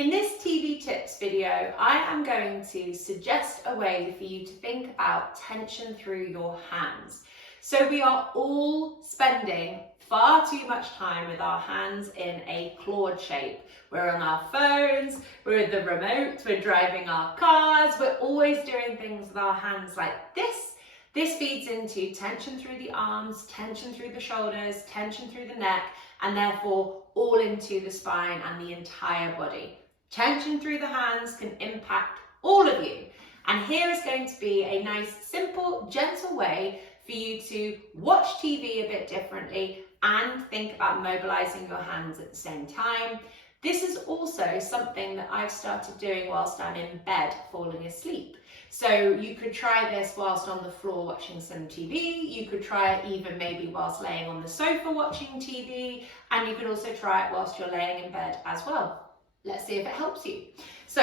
In this TV tips video, I am going to suggest a way for you to think about tension through your hands. So we are all spending far too much time with our hands in a clawed shape. We're on our phones, we're at the remote, we're driving our cars, we're always doing things with our hands like this. This feeds into tension through the arms, tension through the shoulders, tension through the neck, and therefore all into the spine and the entire body. Tension through the hands can impact all of you. And here is going to be a nice, simple, gentle way for you to watch TV a bit differently and think about mobilizing your hands at the same time. This is also something that I've started doing whilst I'm in bed falling asleep. So you could try this whilst on the floor watching some TV, you could try it even maybe whilst laying on the sofa watching TV, and you could also try it whilst you're laying in bed as well. Let's see if it helps you. So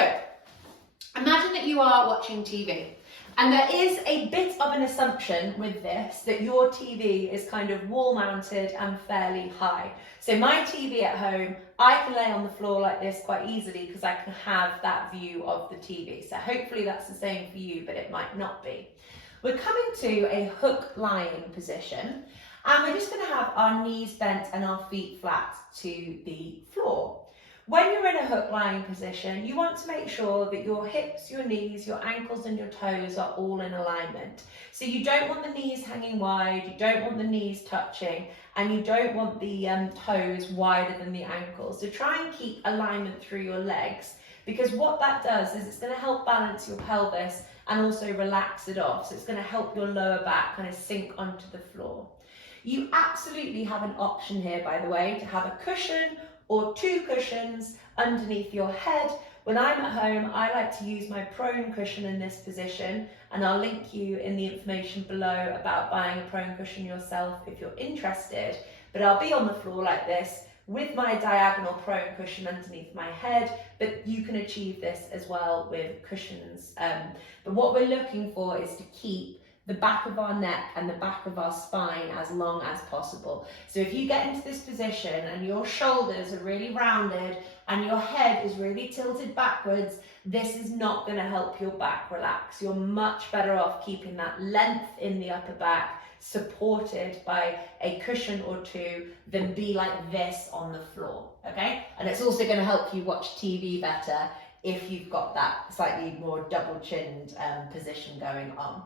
imagine that you are watching TV, and there is a bit of an assumption with this that your TV is kind of wall mounted and fairly high. So my TV at home, I can lay on the floor like this quite easily because I can have that view of the TV. So hopefully that's the same for you, but it might not be. We're coming to a hook lying position, and we're just going to have our knees bent and our feet flat to the floor. When you're in a hook lying position, you want to make sure that your hips, your knees, your ankles and your toes are all in alignment. So you don't want the knees hanging wide, you don't want the knees touching, and you don't want the toes wider than the ankles. So try and keep alignment through your legs, because what that does is it's going to help balance your pelvis and also relax it off. So it's going to help your lower back kind of sink onto the floor. You absolutely have an option here, by the way, to have a cushion or two cushions underneath your head. When I'm at home, I like to use my prone cushion in this position, and I'll link you in the information below about buying a prone cushion yourself if you're interested. But I'll be on the floor like this with my diagonal prone cushion underneath my head, but you can achieve this as well with cushions. But what we're looking for is to keep the back of our neck and the back of our spine as long as possible. So if you get into this position and your shoulders are really rounded and your head is really tilted backwards, this is not going to help your back relax. You're much better off keeping that length in the upper back, supported by a cushion or two, than be like this on the floor, okay? And it's also going to help you watch TV better if you've got that slightly more double-chinned position going on.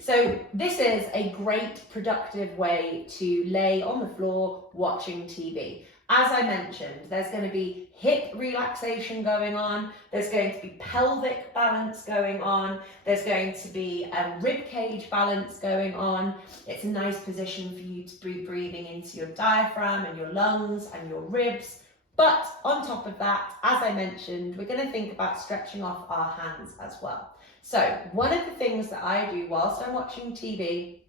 So this is a great productive way to lay on the floor watching TV. As I mentioned, there's going to be hip relaxation going on, there's going to be pelvic balance going on, there's going to be rib cage balance going on. It's a nice position for you to be breathing into your diaphragm and your lungs and your ribs. But on top of that, as I mentioned, we're going to think about stretching off our hands as well. So one of the things that I do whilst I'm watching TV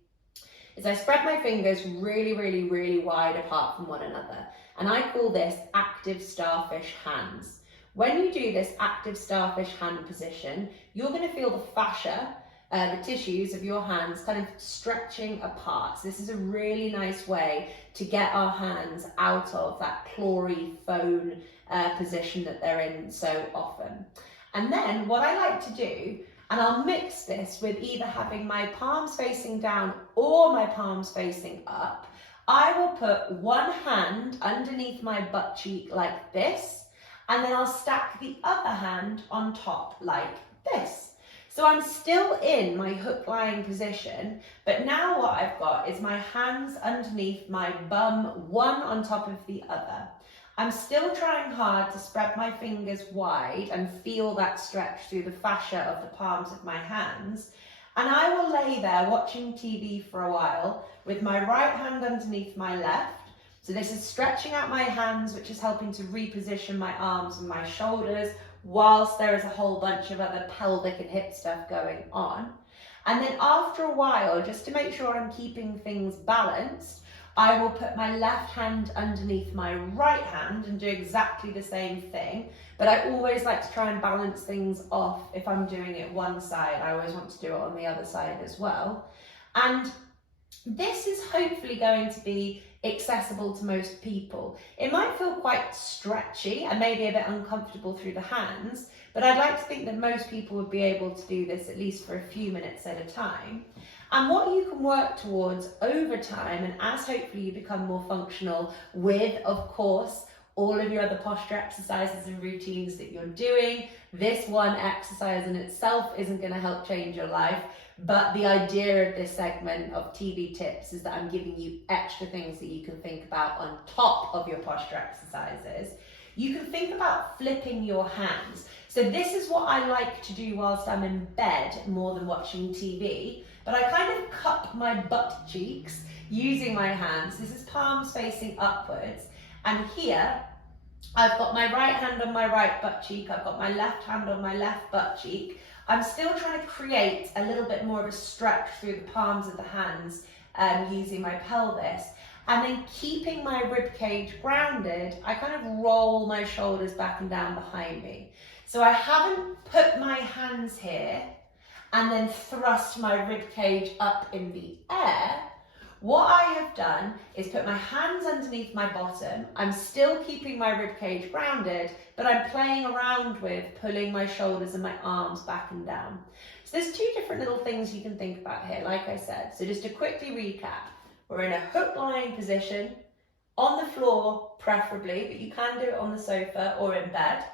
is I spread my fingers really, really, really wide apart from one another. And I call this active starfish hands. When you do this active starfish hand position, you're going to feel the fascia, the tissues of your hands kind of stretching apart. So this is a really nice way to get our hands out of that clawy phone position that they're in so often. And then what I like to do, and I'll mix this with either having my palms facing down or my palms facing up, I will put one hand underneath my butt cheek like this, and then I'll stack the other hand on top like this. So I'm still in my hook lying position, but now what I've got is my hands underneath my bum, one on top of the other. I'm still trying hard to spread my fingers wide and feel that stretch through the fascia of the palms of my hands. And I will lay there watching TV for a while with my right hand underneath my left. So this is stretching out my hands, which is helping to reposition my arms and my shoulders, whilst there is a whole bunch of other pelvic and hip stuff going on. And then after a while, just to make sure I'm keeping things balanced, I will put my left hand underneath my right hand and do exactly the same thing. But I always like to try and balance things off. If I'm doing it one side, I always want to do it on the other side as well. And this is hopefully going to be accessible to most people. It might feel quite stretchy and maybe a bit uncomfortable through the hands, but I'd like to think that most people would be able to do this at least for a few minutes at a time. And what you can work towards over time, and as hopefully you become more functional with, of course, all of your other posture exercises and routines that you're doing. This one exercise in itself isn't going to help change your life, but the idea of this segment of TV tips is that I'm giving you extra things that you can think about on top of your posture exercises. You can think about flipping your hands. So this is what I like to do whilst I'm in bed more than watching TV, but I kind of cup my butt cheeks using my hands. This is palms facing upwards. And here, I've got my right hand on my right butt cheek, I've got my left hand on my left butt cheek. I'm still trying to create a little bit more of a stretch through the palms of the hands using my pelvis. And then keeping my rib cage grounded, I kind of roll my shoulders back and down behind me. So I haven't put my hands here and then thrust my rib cage up in the air. What I have done is put my hands underneath my bottom. I'm still keeping my rib cage grounded, but I'm playing around with pulling my shoulders and my arms back and down. So there's two different little things you can think about here, like I said. So just to quickly recap, we're in a hook lying position, on the floor preferably, but you can do it on the sofa or in bed.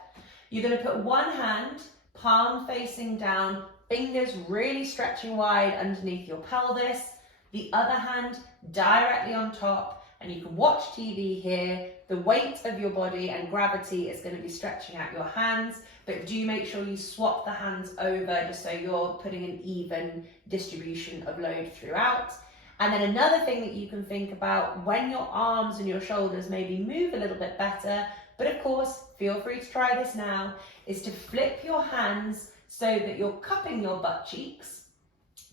You're going to put one hand, palm facing down, fingers really stretching wide underneath your pelvis. The other hand directly on top, and you can watch TV here. The weight of your body and gravity is going to be stretching out your hands, but do make sure you swap the hands over just so you're putting an even distribution of load throughout. And then another thing that you can think about when your arms and your shoulders maybe move a little bit better, but of course, feel free to try this now, is to flip your hands so that you're cupping your butt cheeks,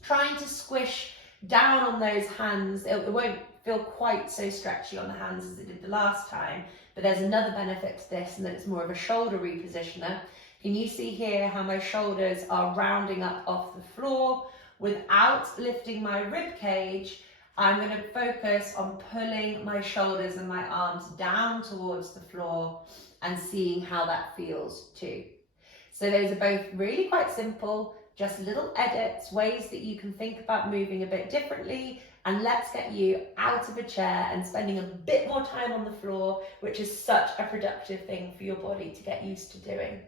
trying to squish down on those hands. It won't feel quite so stretchy on the hands as it did the last time, but there's another benefit to this, and that it's more of a shoulder repositioner. Can you see here how my shoulders are rounding up off the floor? Without lifting my rib cage, I'm going to focus on pulling my shoulders and my arms down towards the floor and seeing how that feels too. So those are both really quite simple, just little edits, ways that you can think about moving a bit differently, and let's get you out of a chair and spending a bit more time on the floor, which is such a productive thing for your body to get used to doing.